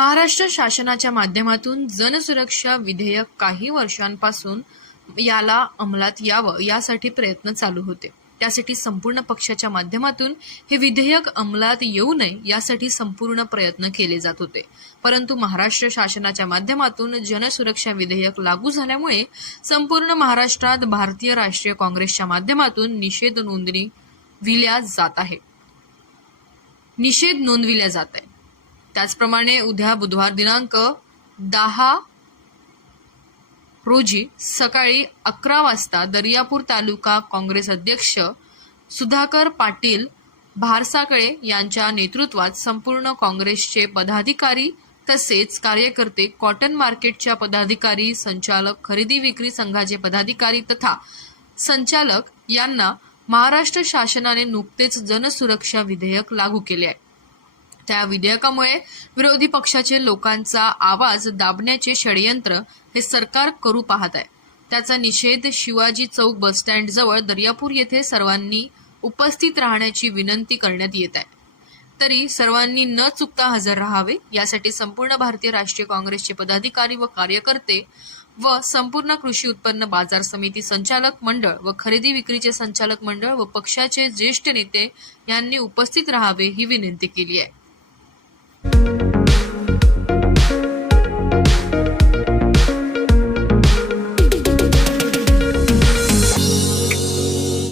महाराष्ट्र शासनाच्या माध्यमातून जनसुरक्षा विधेयक काही वर्षांपासून याला अंमलात यावं यासाठी प्रयत्न चालू होते. त्यासाठी संपूर्ण पक्षाच्या माध्यमातून हे विधेयक अंमलात येऊ नये यासाठी संपूर्ण प्रयत्न केले जात होते. परंतु महाराष्ट्र शासनाच्या माध्यमातून जनसुरक्षा विधेयक लागू झाल्यामुळे संपूर्ण महाराष्ट्रात भारतीय राष्ट्रीय काँग्रेसच्या माध्यमातून निषेध नोंदणी विल्या जात आहे. निषेध नोंदविल्या जात आहे. त्याचप्रमाणे उद्या बुधवार दिनांक दहा रोजी सकाळी अकरा वाजता दर्यापूर तालुका काँग्रेस अध्यक्ष सुधाकर पाटील भारसाकळे यांच्या नेतृत्वात संपूर्ण काँग्रेसचे पदाधिकारी तसेच कार्यकर्ते कॉटन मार्केटच्या पदाधिकारी संचालक खरेदी विक्री संघाचे पदाधिकारी तथा संचालक यांना महाराष्ट्र शासनाने नुकतेच जनसुरक्षा विधेयक लागू केले आहे. त्या विधेयकामुळे विरोधी पक्षाचे लोकांचा आवाज दाबण्याचे षडयंत्र हे सरकार करू पाहत आहे. त्याचा निषेध शिवाजी चौक बसस्टँड जवळ दर्यापूर येथे सर्वांनी उपस्थित राहण्याची विनंती करण्यात येत आहे. तरी सर्वांनी न चुकता हजर राहावे यासाठी संपूर्ण भारतीय राष्ट्रीय काँग्रेसचे पदाधिकारी व कार्यकर्ते व संपूर्ण कृषी उत्पन्न बाजार समिती संचालक मंडळ व खरेदी विक्रीचे संचालक मंडळ व पक्षाचे ज्येष्ठ नेते यांनी उपस्थित राहावे ही विनंती केली आहे. Thank you